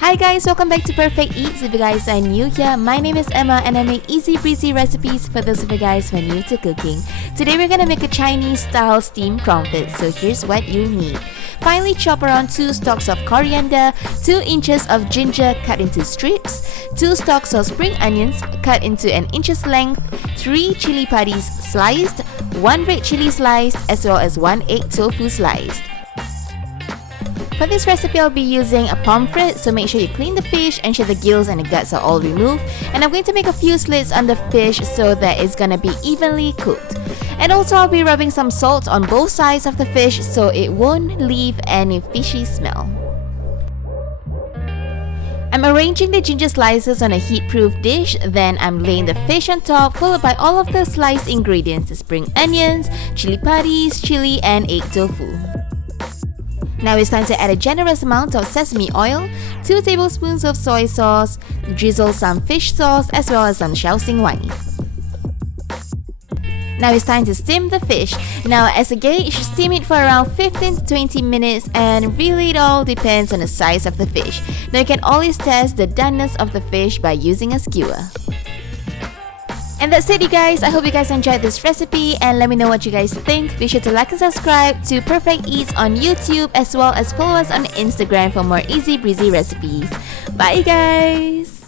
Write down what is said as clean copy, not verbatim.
Hi guys, welcome back to Perfect Eats. If you guys are new here, my name is Emma and I make easy breezy recipes for those of you guys who are new to cooking. Today we're gonna make a Chinese style steam pomfret, so here's what you need. Finely chop around 2 stalks of coriander, 2 inches of ginger cut into strips, 2 stalks of spring onions cut into an inch's length, 3 chili padis sliced, 1 red chili sliced, as well as 1 egg tofu sliced. For this recipe, I'll be using a pomfret, so make sure you clean the fish, ensure the gills and the guts are all removed. And I'm going to make a few slits on the fish so that it's gonna be evenly cooked. And also, I'll be rubbing some salt on both sides of the fish so it won't leave any fishy smell. I'm arranging the ginger slices on a heat-proof dish, then I'm laying the fish on top, followed by all of the sliced ingredients: the spring onions, chili padis, chili, and egg tofu. Now it's time to add a generous amount of sesame oil, 2 tablespoons of soy sauce, drizzle some fish sauce, as well as some shaoxing wine. Now it's time to steam the fish. Now as a gauge, steam it for around 15 to 20 minutes, and really it all depends on the size of the fish. Now you can always test the doneness of the fish by using a skewer. And that's it, you guys. I hope you guys enjoyed this recipe and let me know what you guys think. Be sure to like and subscribe to Perfect Eats on YouTube, as well as follow us on Instagram for more easy breezy recipes. Bye guys!